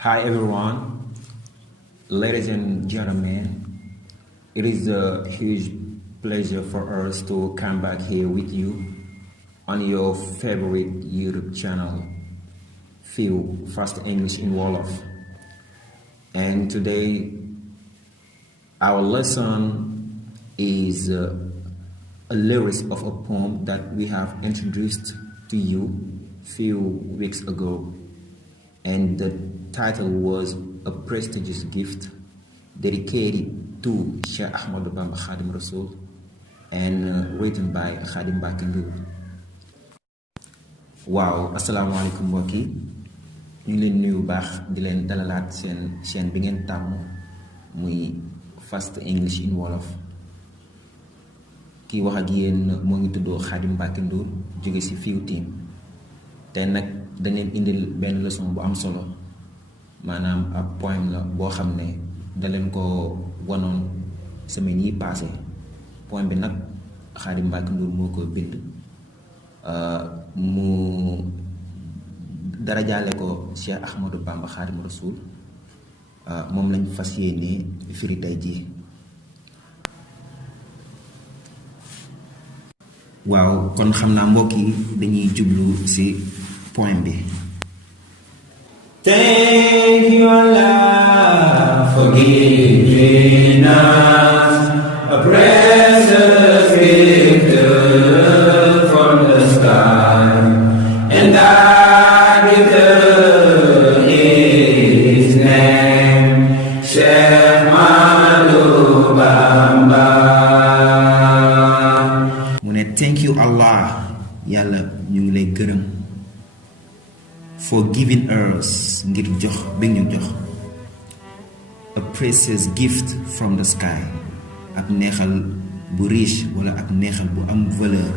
Hi everyone, ladies and gentlemen. It is a huge pleasure for us to come back here with you on your favorite YouTube channel, Feel Fast English in Wolof. And today, our lesson is a lyrics of a poem that we have introduced to you few weeks ago, and the title was A Prestigious Gift, dedicated to Cheikh Ahmadou Bamba Khadim Rasoul and written by Khadim Mbacké Ndour. Waaw, asalaamaaleykum mbokk yi, ñu ngi leen nuyu baax di leen dalalaat seen chaîne bi ngeen tàmm muy Fast English in Wolof. Kii wax ak yéen moo ngi tuddoo Khadim Mbacké Ndour jóge ci Feel Team. Te nag dañ leen indil benn leçon bu am solo, maanaam ab poème la boo xam ne da leen ko wanoon semaine yi passé. Poème bi nag Khadim Mbacké Ndour moo ko bind, mu dara jaale ko Cheikh Ahmadou Bamba Khadim Rasoul. Moom lañ fas yéene firi tey jii. Waaw, kon xam naa mbokk yi dañuy jublu ci point bi. Thank you Allah for giving us a precious gift from the sky, and that gift is named Cheikh Ahmadou Bamba. Mu ne thank you Allah, yàlla ñu ngi lay gërëm, for giving us ngir jox bi ñu jox a precious gift from the sky, ak neexal bu riche wala ak neexal bu am valeur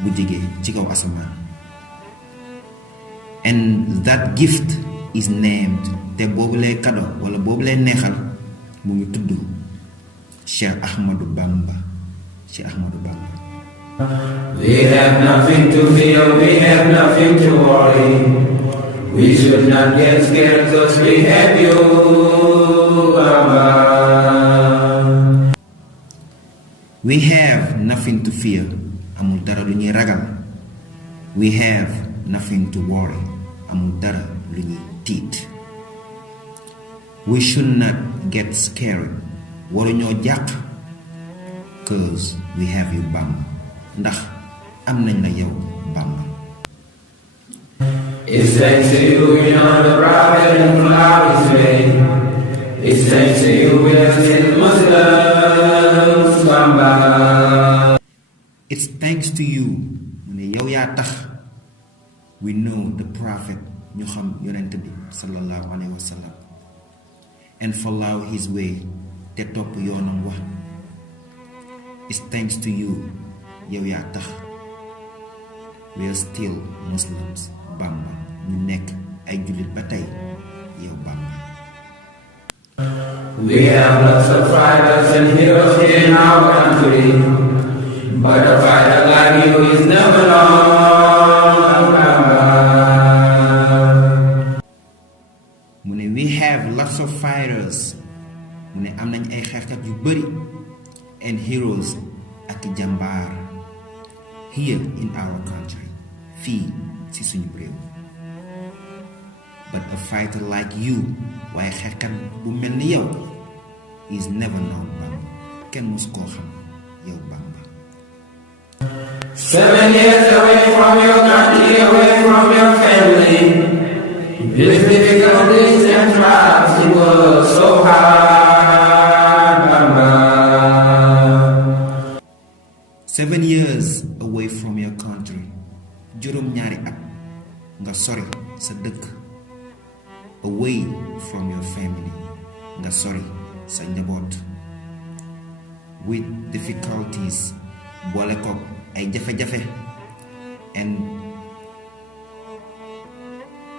bu jóge ci kaw asamaan. And that gift is named, te boobu lay kado wala boobu lay neexal mu ngi tudd Cheikh Ahmadou Bamba. Cheikh Ahmadou Bamba. We have nothing to fear, we have nothing to worry. We should not get scared cause we have you, Baba. We have nothing to fear, amul dara lu ñuy ragal. We have nothing to worry, amul dara lu ñuy tiit. We should not get scared, waruñoo jàq, cause we have you, Bamba. Ndax am nañ la yow, Bamba. It's thanks to you we know the prophet and flowers made. It's thanks to you we have seen Muslims, Bamba. It's thanks to you, mu ne yow yaa tax we know the prophet, ñu xam yonent bi sallallahu alayhi wa sallam, and follow his way, te topp yoonam wax. It's thanks to you, yow yaa tax we are still Muslims, Bamba, ñu nekk ay jullit ba tey, yow Bamba. We have lots of fighters and heroes in our country, but a fighter like you is never known, Bamba. Mu ne we have lots of fighters, mu ne am nañ ay xeexkat yu bari, and heroes ak jàmbaar here in our country, fii ci suñu réew. But a fighter like you, waaye xeexkat bu mel ni yow, is never known, Bamba. Kenn mus koo xam, yow Bamba. 7 years away from your country, away from your family. With difficulties and trials, it was so hard, Bamba. 7 years away from your country, juróom-ñaari at nga sori sa dëkk. Away from your family, nga sori sa njaboot. With difficulties, boole kook ay jafe-jafe, and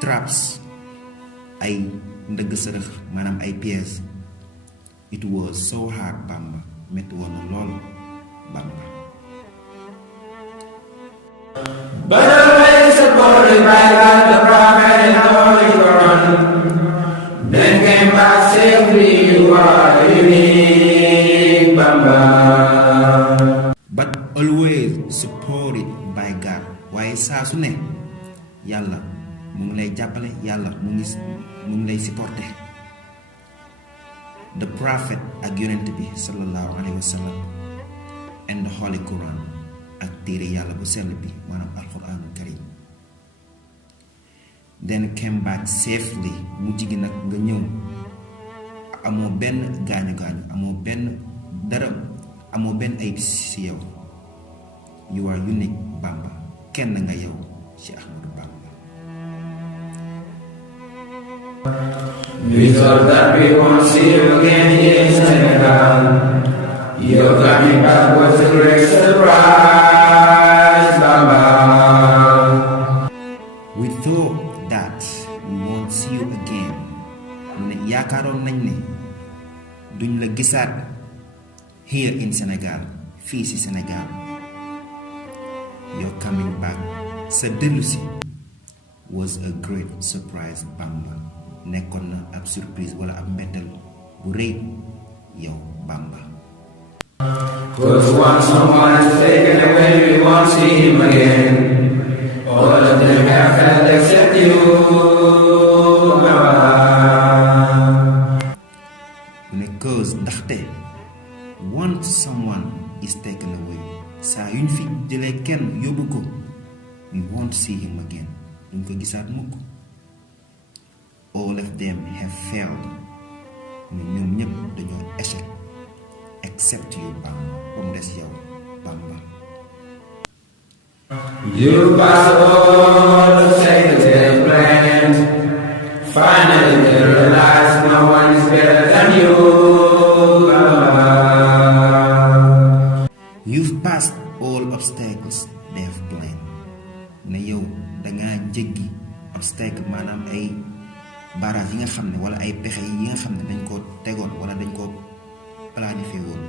traps, ay ndëgg sërëx, maanaam ay pièges. It was so hard, Bamba. Metti woon na lool, Bamba. But always supported by God, the Prophet and the Holy Quran. waaye saa su ne yàlla mu ngi lay jàppale, yàlla mu ngi lay supporter. The prophet ak yonent bi sallallahu alayhi wa sallam and the Holy Quran ak téere yàlla bu sell bi maanaam alquranul karim then came back safely. mu jigi nag nga ñëw amoo benn gaañu-gaañu, amoo benn dara, amoo benn ayib ci yow. You are unique Bamba, kenn nga yow ci Ahmadou Bamba. We thought that we won't see you again here in Senegal. You're coming back was a great surprise, Baba. We thought that we won't see you again. mu ne yaakaaroon nañ ne duñ la gisaat here in Senegal, fii ci Senegal. You're coming back, sa dellusi was a great surprise Bamba. nekkoon na ab surprise wala ab mbetteel bu rëy yow Bamba. Cause once someone is taken away, we won't see him again. All of them have felt except you, Baba. mu ne cause ndaxte once someone is taken away, saa yuñ fi jëlee kenn yóbbu ko, we won't see him again, duñ ko gisaat mukk. All of them have failed. ñoom ñëpp dañoo échec except you Bamba, comme des yow Bamba. You passed all the things they planned. Finally they realized no one is better than you, Baba. You've passed all obstacles they have planned. ne yow dangaa jéggi obstacle maanaam ay barrage yi nga xam ne wala ay pexe yi nga xam ne dañ koo tegoon wala dañ koo planifié woon.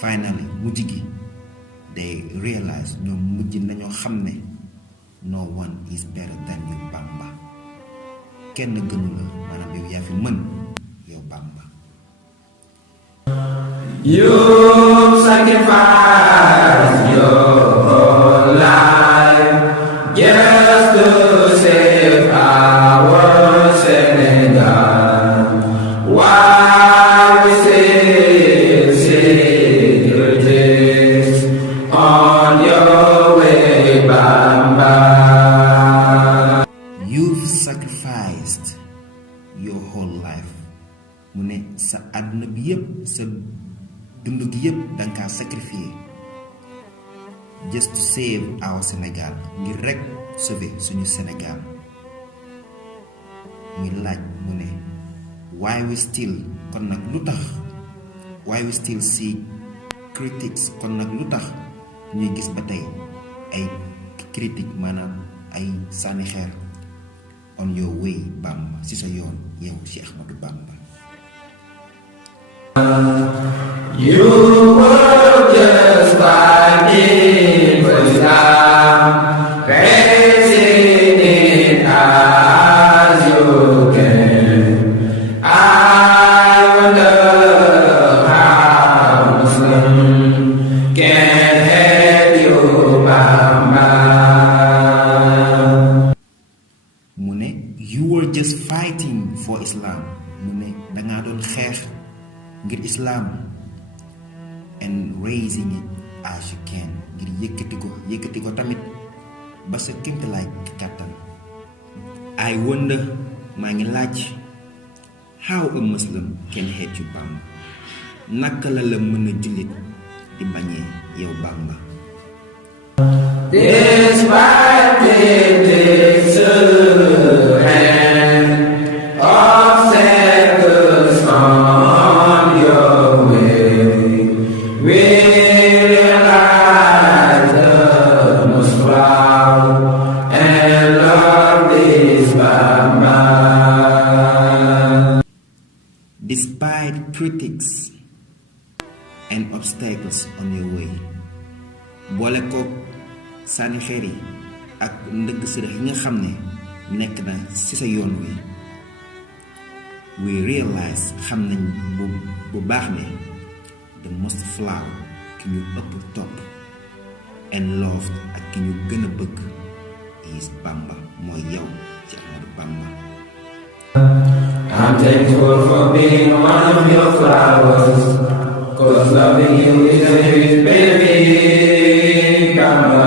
Finally mujj gi they realize ñoom mujj nañoo xam ne no one is better than you Bamba, kenn gënu la maanaam yow yaa fi mën yow Bamba. You sacrificed your whole life just to save our Senegal. Why we still see your days on your way, Bamba? You've sacrificed your whole life. mu ne sa àdduna bi yépp, sa dund gi yépp danga kaa sacrifié just to save our Sénégal, ngir rekk sauver suñu Sénégal. muy laaj mu ne why we still, kon nag lu tax, why we still see critics, kon nag lu tax ñuy gis ba tey ay critique maanaam ay sànni xeer on your way Bamba, ci sa yoon yow ci Ahmadou Bamba. You were just like me, but now praising it as you can. I wonder how Muslim can help you, Bamba. mu ne you were just fighting for Islam, mu ne dangaa doon xeex ngir Islam, and raising it as you can, ngir yëkkati ko tamit ba sa kéemtalaay kàttan. I wonder, maa ngi laaj, how a Muslim can hate you Bamba, naka la mën a jullit di bañee yow Bamba. Despite critics who hand obstacles on your way, we realize the most proud and lovely Bamba. Despite critics and obstacles on your way, boole ko sànni xeer yi ak ndëgg sërëx yi nga xam ne nekk na ci sa yoon wi, we realize, xam nañ bu baax ne the most flower ki ñu ëpp topp and loved ak ki ñu gën a bëgg is Bamba mooy yow ci Ahmadou Bamba. I'm thankful for being one of your flowers, 'cause loving you is a huge benefit, Bamba.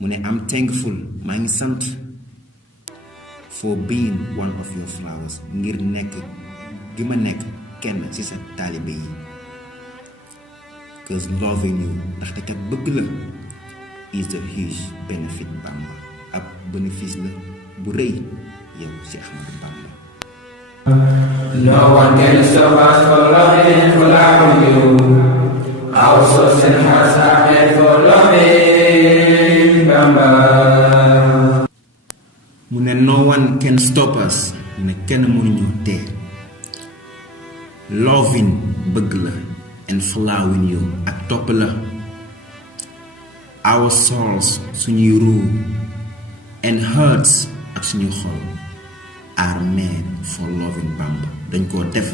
mu ne am thankful maa ngi sant for being one of your flowers ngir nekk gi ma nekk kenn ci sa taalibe yi. 'Cause loving you ndaxte kat bëgg la is a huge benefit Bamba ab bénéfice la bu rëy yow ci Ahmadou Bamba. No one can stop us for loving you. Our souls and hearts are made for loving Bamba. mu ne no one can stop us mu ne kenn mënuñu tee loving bëgg la and following you ak topp la. Our souls suñuy ruu and hearts ak suñuy xol are made for loving Bamba dañ koo def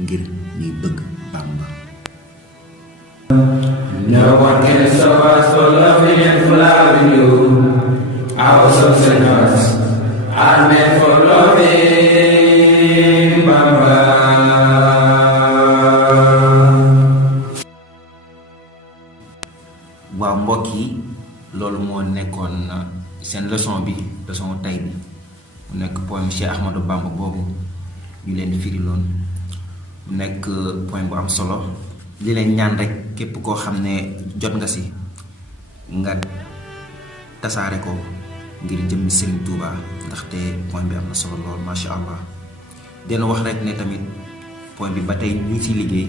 ngir ñuy bëgg Bamba. No one can stop us for loving and following you. Our souls and hearts are made for loving Bamba. waaw mbokk yi loolu moo nekkoon seen leçon tey bi mu nekk poème Cheikh Ahmadou Bamba boobu ñu leen firiloon mu nekk poème bu am solo li leen ñaan rek képp koo xam ne jot nga si nga tasaare ko ngir jëmmi Serigne Touba ndaxte poème bi am na solo lool macha allah dina wax rek ne tamit poème bi ba tey ñu ngi ciy liggéey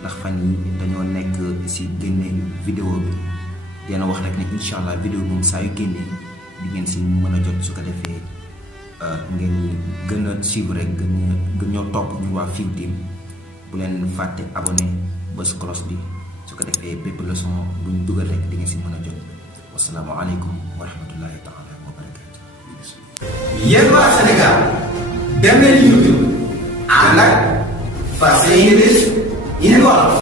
ndax fan yi dañoo nekk si génne vidéo bi dina wax rek ne incha allah vidéo moom saa yu génnee di ngeen si mën a jot su ko defee ngeen gën a suivre rek gën ñoo topp ñu waa Fiw Team bu leen fàtte abonné bës cloche bi su ko defee bépp leçon bu ñu dugal rek di ngeen si mën a jot wasalaamaaleykum wa rahmatullahi taala wa barakaatu. Yéen waa Sénégal dem leen YouTube ànd ak Fas English in Wolof.